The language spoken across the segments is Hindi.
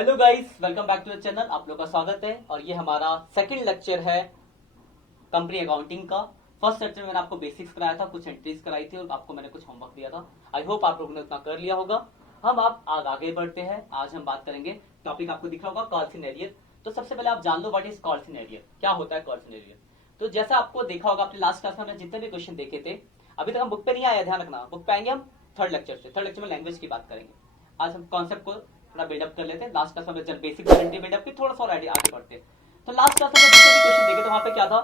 Hello guys, welcome back to the channel. आप लोग का स्वागत है और ये हमारा सेकंड लेक्चर है कंपनी अकाउंटिंग का। फर्स्ट लेक्चर में मैंने आपको बेसिक्स कराया था, कुछ एंट्रीज कराई थी और आपको मैंने कुछ होमवर्क दिया था। आई होप आप लोगों ने उतना कर लिया होगा। हम आप आज आगे बढ़ते हैं। आज हम बात करेंगे, टॉपिक आपको दिख रहा होगा कॉल सिनेरियो। तो सबसे पहले आप जान लो व्हाट इज कॉल सिनेरियो, क्या होता है कॉल सिनेरियो। तो जैसा आपको देखा होगा अपने लास्ट क्लास में हमने जितने भी क्वेश्चन देखे थे, अभी तक हम बुक पे नहीं आए, ध्यान रखना। बुक पे आएंगे हम थर्ड लेक्चर से। थर्ड लेक्चर में लैंग्वेज की बात करेंगे। आज हम कॉन्सेप्ट को थोड़ा बिल्डअप कर लेते हैं। लास्ट क्लास में जब बेसिक गारंटी बिल्डअप की थोड़ा सा और आगे बढ़ते हैं। तो लास्ट क्लास में जितने भी क्वेश्चन देखे तो वहां पे क्या था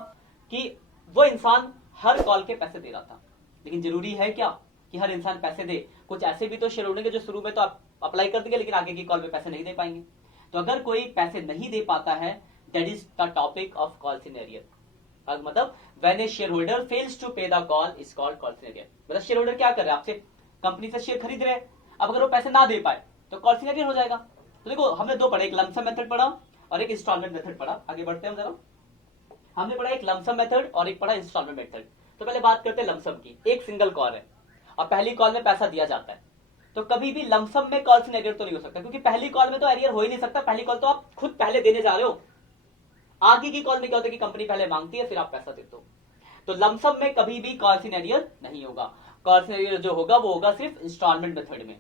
कि वो इंसान हर कॉल के पैसे दे रहा था। लेकिन जरूरी है क्या कि हर इंसान पैसे दे? कुछ ऐसे भी तो शेयर होंगे जो शुरू में तो आप अप्लाई कर देंगे लेकिन आगे की कॉल पे पैसे नहीं दे पाएंगे। तो अगर कोई पैसे नहीं दे पाता है, that is the topic of call scenario. मतलब when a shareholder fails to pay the call is called call scenario. मतलब शेयर होल्डर क्या कर रहे हैं, आपसे कंपनी से शेयर खरीद रहे हैं, अब अगर वो पैसे ना दे पाए तो कॉल सिनेरियो हो जाएगा। तो देखो हमने दो पढ़े, एक लमसम मेथड पढ़ा और एक इंस्टॉलमेंट मेथड पढ़ा। आगे बढ़ते हैं हम जरा। हमने पढ़ा एक लमसम मेथड और एक पढ़ा इंस्टॉलमेंट मेथड। तो पहले बात करते हैं लमसम की। एक सिंगल कॉल है और पहली कॉल में पैसा दिया जाता है, तो कभी भी लमसम में कॉल सिनेरियो तो नहीं हो सकता, क्योंकि पहली कॉल में तो एरियर हो ही नहीं सकता। पहली कॉल तो आप खुद पहले देने जा रहे हो। आगे की कॉल में क्या होता है कि कंपनी पहले मांगती है, फिर आप पैसा देते हो। तो लमसम में कभी भी कॉल सिनेरियो नहीं होगा। कॉल सिनेरियो जो होगा वो होगा सिर्फ इंस्टॉलमेंट मेथड में।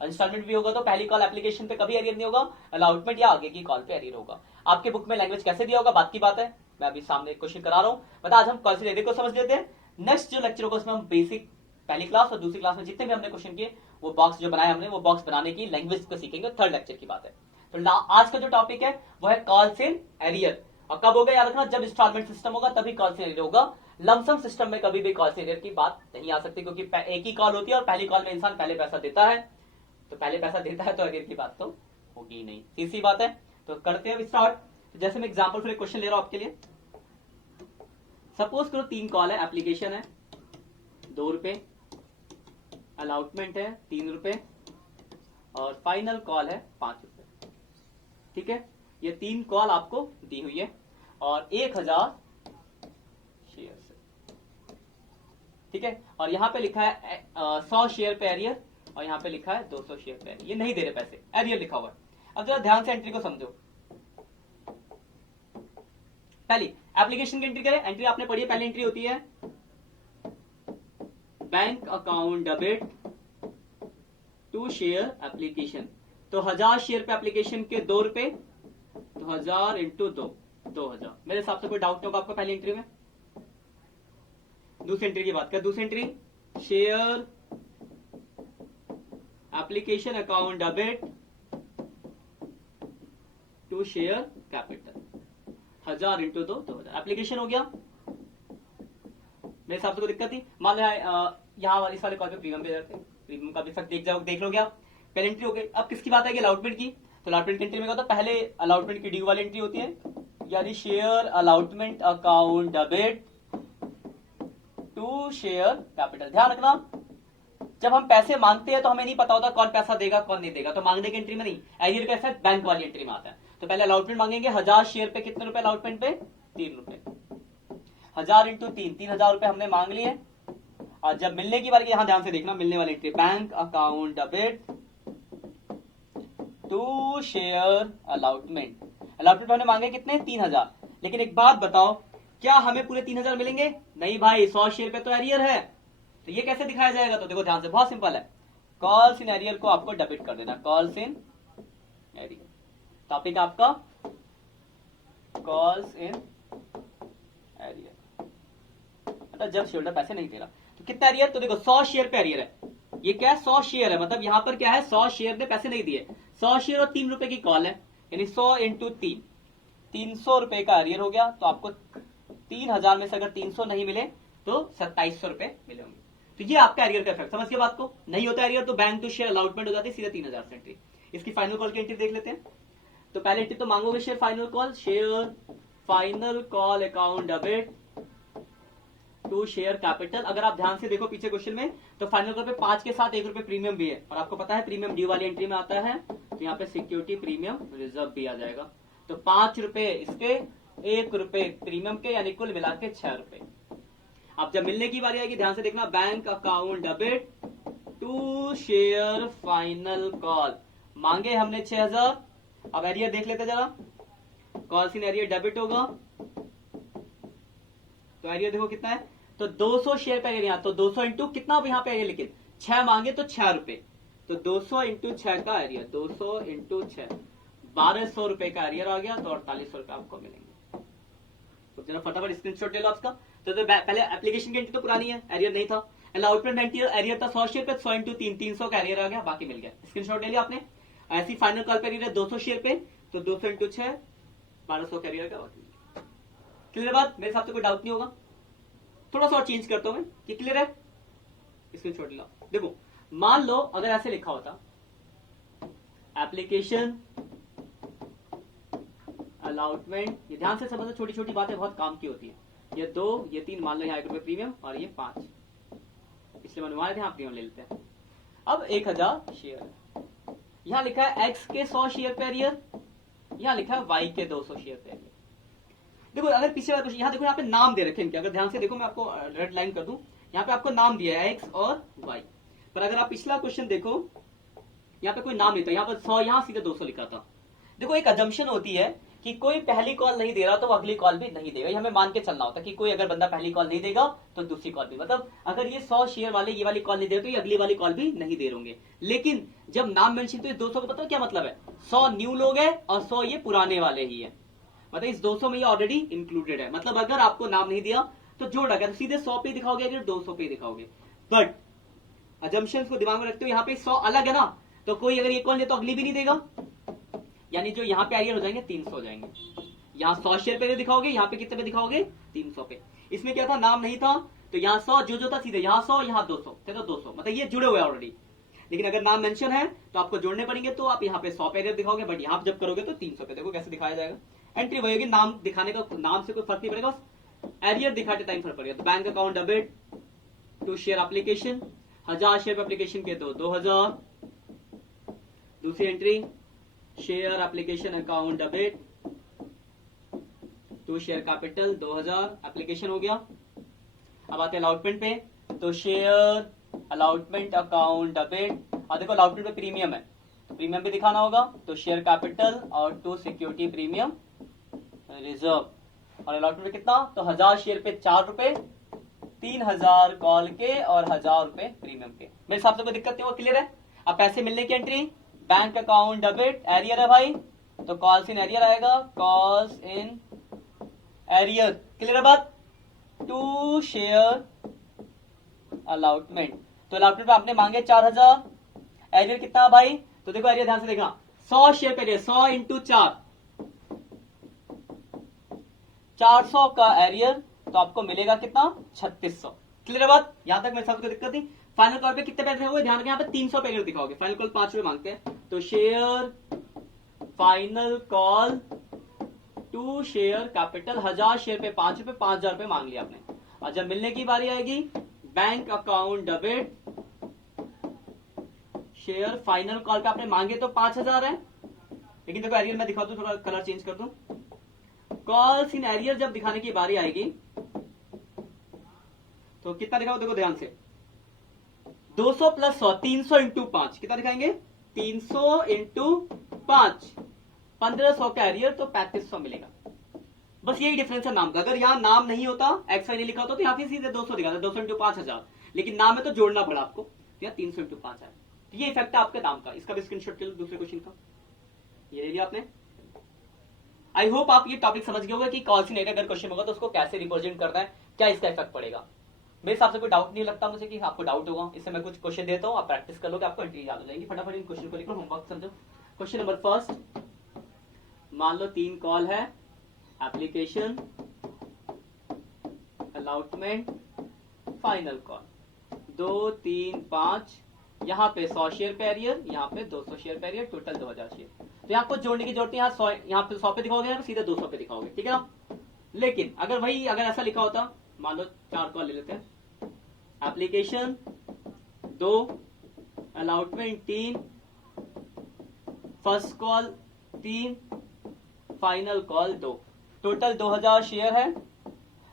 इंस्टॉलमेंट भी होगा तो पहली कॉल एप्लीकेशन पे कभी एरियर नहीं होगा, अलॉटमेंट या आगे की कॉल पे एरियर होगा। आपके बुक में लैंग्वेज कैसे दिया होगा बात की बात है, मैं अभी सामने क्वेश्चन करा रहा हूं। बता आज हम कॉल सिनेरियो को समझ लेते हैं। नेक्स्ट जो लेक्चर होगा उसमें हम बेसिक पहली क्लास और दूसरी क्लास में जितने भी हमने क्वेश्चन किए वो बॉक्स जो बनाए हमने, वो बॉक्स बनाने की लैंग्वेज को सीखेंगे। थर्ड लेक्चर की बात है। तो आज का जो टॉपिक है वो है कॉल इन एरियर। और कब होगा याद रखना, जब इंस्टॉलमेंट सिस्टम होगा तभी कॉल इन एरियर होगा। लमसम सिस्टम में कभी भी कॉल इन एरियर की बात नहीं आ सकती, क्योंकि एक ही कॉल होती है और पहली कॉल में इंसान पहले पैसा देता है। तो पहले पैसा देता है तो एरियर की बात तो होगी नहीं, सीधी बात है। तो करते हैं स्टार्ट। तो जैसे मैं एग्जांपल फिर क्वेश्चन ले रहा हूं आपके लिए। सपोज करो 3 कॉल है, एप्लीकेशन है 2 रुपए, अलॉटमेंट है 3 रुपए और फाइनल कॉल है 5 रुपए। ठीक है, ये 3 कॉल आपको दी हुई है और 1000 शेयर है। ठीक है, और यहां पे लिखा है 100 शेयर पे एरियर और यहां पे लिखा है 200 शेयर पे एरियर। ये नहीं दे रहे पैसे, एरियर लिखा हुआ है। अब जरा ध्यान से एंट्री को समझो। पहली एप्लीकेशन की एंट्री करें। एंट्री आपने पढ़ी है, पहली एंट्री होती है bank account debit to share application. तो 1000 शेयर पे एप्लीकेशन के 2 रुपए, तो 1000 इंटू 2, 2000। मेरे हिसाब से कोई डाउट नहीं होगा आपको पहली एंट्री में। दूसरी एंट्री की बात कर। दूसरी entry share application account debit to share capital, 1000 into 2, 2000। Application हो गया। मेरे हिसाब से कोई दिक्कत नहीं। मान लो यहाँ इस वाले कॉल पे प्रीमियम पे जाते हैं, प्रीमियम का भी इफेक्ट देख लोगे आप। पहले एंट्री हो गई। अब किसकी बात है कि अलॉटमेंट की। तो अलॉटमेंट की एंट्री में क्या होता है, पहले अलॉटमेंट की ड्यू वाली एंट्री होती है, यानी share allotment account debit to share capital. ध्यान रखना, जब हम पैसे मांगते हैं तो हमें नहीं पता होता कौन पैसा देगा कौन नहीं देगा, तो मांगने की एंट्री में नहीं, एरियर का इफेक्ट बैंक वाली एंट्री में आता है। तो पहले अलॉटमेंट मांगेंगे 1000 शेयर पे कितने रुपए अलॉटमेंट पे, 3 रुपए। 1000 इंटू 3, 3000 रुपए हमने मांग लिए। और जब मिलने की बारी, यहां ध्यान से देखना, मिलने वाली entry bank account debit to share allotment. Allotment हमने मांगे कितने, 3000। लेकिन एक बात बताओ, क्या हमें पूरे 3000 मिलेंगे? नहीं भाई, 100 शेयर पे तो एरियर है। तो ये कैसे दिखाया जाएगा? तो देखो ध्यान से, बहुत सिंपल है। कॉल्स इन एरियर को आपको डेबिट कर देना, कॉल्स इन एरियर। टॉपिक आपका कॉल्स इन एरियर, मतलब जब शेयर होल्डर पैसे नहीं दे रहा। तो कितना एरियर, तो देखो 100 शेयर पे एरियर है। ये क्या है, 100 शेयर है, मतलब यहां पर क्या है, 100 शेयर ने पैसे नहीं दिए। 100 शेयर और 3 रुपए की कॉल है, यानी 100 इंटू 3, 300 रुपए का एरियर हो गया। तो आपको 3000 में से अगर 300 नहीं मिले तो 2700 रुपए मिले होंगे। तो ये आपका एरियर का इफेक्ट, समझ के बात को। नहीं होता एरियर तो बैंक टू शेयर अलॉटमेंट हो जाती है, सीधे 3000 से एंट्री। इसकी फाइनल कॉल की एंट्री देख लेते हैं। तो पहले एंट्री तो मांगोगे share final call, share final call account debit to share capital. अगर आप ध्यान से देखो पीछे क्वेश्चन में, तो फाइनल कॉल पे 5 के साथ 1 रुपए प्रीमियम भी है, और आपको पता है प्रीमियम ड्यू वाली एंट्री में आता है, तो यहाँ पे सिक्योरिटी प्रीमियम रिजर्व भी आ जाएगा। तो 5 रुपए इसके, 1 रुपए प्रीमियम के, यानी कुल मिला के 6 रुपए। अब जब मिलने की बारी आएगी, ध्यान से देखना, bank account debit to share final call. मांगे हमने 6000, अब एरियर देख लेते जरा, कॉल्स इन एरियर डेबिट होगा, तो एरियर देखो कितना है, तो 200 शेयर पे एरियर, यहाँ तो 200 इंटू कितना, अब यहाँ पे एरियर लेकिन 6 मांगे तो 6 रुपए, तो 200 इंटू 6 का एरियर, 200 इंटू 6 1200 रुपए का एरियर आ गया, तो 4800 रुपए आपको मिलेंगे। तो जरा फटाफट स्क्रीनशॉट ले लो आपका। तो पहले एप्लीकेशन की एंट्री तो पुरानी है, एरियर नहीं था, अलाउटमेंट एरियर था 100 शेयर पे, 100 इंटू 300 का एरियर आ गया, बाकी मिल गया, स्क्रीनशॉट ले लिया आपने। ऐसी फाइनल कॉल पे एरियर 200 शेयर पे, तो 200 इंटू 6 1200 का एरियर का, बाकी मिल गया। क्लियर बात, मेरे हिसाब से कोई डाउट नहीं होगा। थोड़ा सा और चेंज करता हूं मैं, कि क्लियर है, स्क्रीनशॉट लो। देखो मान लो अगर ऐसे लिखा होता एप्लीकेशन अलाउटमेंट, ये ध्यान से समझो, छोटी छोटी बातें बहुत काम की होती है। ये 2 ये 3 मान लो, यहाँ 1 रुपए प्रीमियम और ये 5, इसलिए मनवाए थे, प्रीमियम ले लेते हैं। अब 1000 शेयर, यहां लिखा है एक्स के 100 शेयर पे एरियर, यहां लिखा है वाई के 200 शेयर पे एरियर। देखो अगर पीछे वाला क्वेश्चन, यहाँ देखो यहाँ पे नाम दे रखे हैं, अगर ध्यान से देखो, मैं आपको रेड लाइन कर दूं, यहाँ पे आपको नाम दिया है एक्स और वाई, पर अगर आप पिछला क्वेश्चन देखो, यहाँ पे कोई नाम नहीं था, यहाँ पर 100, यहाँ सीधे 200 लिखा था। देखो एक अजम्पशन होती है कि कोई पहली कॉल नहीं दे रहा तो अगली कॉल भी नहीं देगा, ये हमें मान के चलना होता है कि कोई अगर बंदा पहली कॉल नहीं देगा तो दूसरी कॉल भी, मतलब अगर ये 100 शेयर वाले ये वाली कॉल नहीं दे तो ये अगली वाली कॉल भी नहीं दे होंगे। लेकिन जब नाम मेंशन, तो इस 200 का पता क्या मतलब है, 100 न्यू लोग है और 100 ये पुराने वाले ही है, मतलब इस 200 में ये ऑलरेडी इंक्लूडेड है। मतलब अगर आपको नाम नहीं दिया तो जोड़ा गया, तो सीधे 100 पे दिखाओगे या 200 पे दिखाओगे। बट अजम्पशंस को दिमाग में रखते हो, यहाँ पे 100 अलग है ना, तो कोई अगर ये कॉल दे तो अगली भी नहीं देगा, यानी जो यहाँ पे एरियर हो जाएंगे 300 हो जाएंगे। यहाँ 100 शेयर पे दिखाओगे, यहाँ पे कितने पे दिखाओगे, 300 पे। इसमें क्या था, नाम नहीं था, तो यहाँ 100 जो था सीधे यहाँ 100 यहाँ 200 थे, तो 200, मतलब ये जुड़े हुए ऑलरेडी। लेकिन अगर नाम मेंशन है तो आपको जोड़ने पड़ेंगे, तो आप यहाँ पे 100 पे एरियर दिखाओगे, बट यहाँ जब करोगे तो 300 पे। देखो कैसे दिखाया जाएगा, एंट्री वही होगी, नाम दिखाने का, नाम से कोई फर्क नहीं पड़ेगा, एरियर दिखाते टाइम फर्क पड़ेगा। तो bank account debit to share application, 1000 share application के 2000, दूसरी entry share application account debit to share capital 2000 application हो गया। अब आते हैं अलाउटमेंट पे, तो शेयर अलाउटमेंट अकाउंट डेबिट, और देखो अलाउटमेंट पे प्रीमियम है तो प्रीमियम भी दिखाना होगा, तो शेयर कैपिटल और टू सिक्योरिटी प्रीमियम रिजर्व। और अलाउटमेंट पे कितना, तो 1000 शेयर पे 4 रुपए, 3000 कॉल के और 1000 रुपए प्रीमियम के। मेरे हिसाब से कोई दिक्कत नहीं हुआ, क्लियर है। अब पैसे मिलने की entry, bank account debit, arrear है भाई, तो कॉल्स इन एरियर आएगा, कॉल्स इन एरियर, क्लियर है बात। टू शेयर अलाउटमेंट, तो अलाउटमेंट पे आपने मांगे 4000, एरियर कितना भाई, तो देखो एरियर ध्यान से देखना, 100 शेयर पे एरियर, 100 इंटू 4 400 का एरियर, तो आपको मिलेगा कितना, 3600, क्लियर है बात। यहां तक मेरे साथ कोई दिक्कत नहीं। फाइनल कॉल पे कितने पैसे हुए, ध्यान रखें, यहाँ पे 300 पे दिखाओगे, फाइनल कॉल 5 रुपए मांगते हैं, तो share final call to share capital, 1000 share पे 5 रुपए, 5000 रुपए मांग लिया आपने। और जब मिलने की बारी आएगी, bank account debit share final call पे आपने मांगे तो 5000 है, लेकिन देखो एरियर में दिखा दूं, थोड़ा कलर चेंज कर दूं, कॉल्स इन एरियर जब दिखाने की बारी आएगी तो कितना दिखाओ, देखो ध्यान से, 200 प्लस 100, 300 इंटू 5, कितना दिखाएंगे, 300 इंटू 5, 1500 का एरियर, तो 3500 मिलेगा। बस यही डिफरेंस है नाम का। अगर यहाँ नाम नहीं होता, एक्स वाई नहीं लिखा होता, तो यहाँ पे सीधे 200 दिखाता, 200 इंटू 5000, लेकिन नाम है तो जोड़ना पड़ा आपको, यहाँ 300 इंटू 5 है। तो ये इफेक्ट है आपके नाम का। इसका भी स्क्रीनशॉट ले लो, दूसरे क्वेश्चन का, ये ले लिया आपने। आई होप आप ये टॉपिक समझ गए होगा कि कॉल्स इन एरियर अगर क्वेश्चन होगा तो उसको कैसे रिप्रेजेंट करना है, क्या इसका इफेक्ट पड़ेगा। मेरे हिसाब से कोई डाउट नहीं लगता मुझे कि आपको डाउट होगा। इससे मैं कुछ क्वेश्चन देता हूँ, आप प्रैक्टिस कर लोगे, आपको एंट्री याद हो जाएगी। फटाफट इन क्वेश्चन को लिखो, होमवर्क समझो। क्वेश्चन नंबर फर्स्ट, मान लो 3 कॉल है, एप्लीकेशन अलाउटमेंट फाइनल कॉल, 2 3 5, यहाँ पे 100 शेयर पे एरियर, यहाँ पे 200 शेयर पे एरियर, टोटल 2000 शेयर। तो यहाँ कुछ जोड़ने की जरूरत नहीं, यहाँ पे 100 पे दिखाओगे, यहाँ पे सीधे 200 पे दिखाओगे, ठीक है ना। लेकिन अगर वही अगर ऐसा लिखा होता, मान लो 4 कॉल ले लेते हैं, application 2, allotment 3, first call 3, final call 2, total 2000 share है।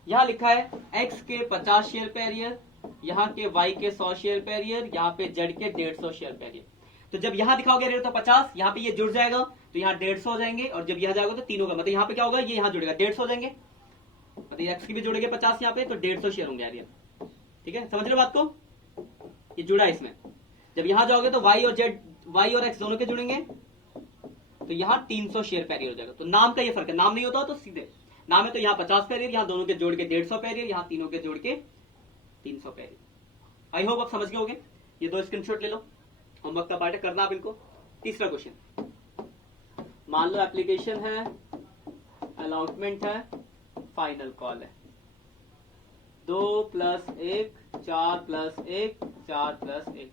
यहां लिखा है एक्स के 50 शेयर पे एरियर, यहाँ के वाई के 100 शेयर पे एरियर, यहाँ पे जेड के 150 शेयर पे एरियर। तो जब यहां दिखाओगे एरियर तो 50, यहाँ पे ये जुड़ जाएगा, तो तो यहाँ 150 हो जाएंगे, और जब यहाँ जाएगा तो तीनों का मतलब यहाँ पे क्या होगा, ये यहाँ जुड़ेगा 150 हो जाएंगे, मतलब एक्स की भी जोड़ेंगे 50 यहाँ पे, तो 150 शेयर होंगे यार ये। ठीक है, समझ लो बात को, ये जुड़ा है इसमें। जब यहाँ जाओगे तो वाई और जेड, वाई और एक्स दोनों के जुड़ेंगे, तो यहाँ 300 शेयर पैरियर हो जाएगा। तो नाम का ये फर्क है, नाम नहीं होता तो सीधे नाम है, तो यहाँ 50 पैरियर, यहाँ दोनों के जोड़ के 150 पैरियर, यहाँ तीनों के जोड़ के 300 पैरियर। आई होप आप समझ गए होगे। ये दो स्क्रीनशॉट ले लो, होमवर्क का पार्ट है, करना आप इनको। तीसरा क्वेश्चन, मान लो एप्लीकेशन है, अलॉटमेंट है, फाइनल कॉल है, 2 + 1 4 + 1 4 + 1,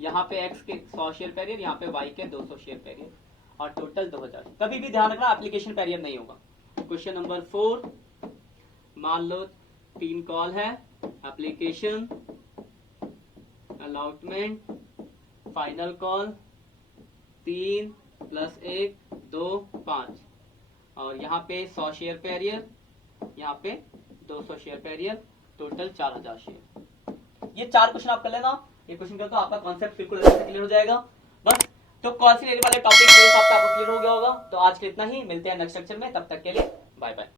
यहाँ पे x के 100 शेयर पैरियर, यहाँ पे y के 200 शेयर पैरियर, और टोटल 2000। कभी भी ध्यान रखना एप्लीकेशन पैरियर नहीं होगा। क्वेश्चन नंबर 4, मान लो 3 कॉल है, एप्लीकेशन, अलॉटमेंट, फाइनल कॉल, 3 + 1 2 5, और यहाँ पे 100 शेयर पैरियर, यहाँ पे 200 शेयर पैरियर, टोटल 4000 शेयर। ये 4 क्वेश्चन आप कर लेना। ये क्वेश्चन कर तो आपका कॉन्सेप्ट बिल्कुल अच्छे से क्लियर हो जाएगा। बस तो कॉल से लेने वाले टॉपिक आपको क्लियर हो गया होगा। तो आज के इतना ही, मिलते हैं नेक्स्ट लेक्चर में, तब तक के लिए बाय बाय।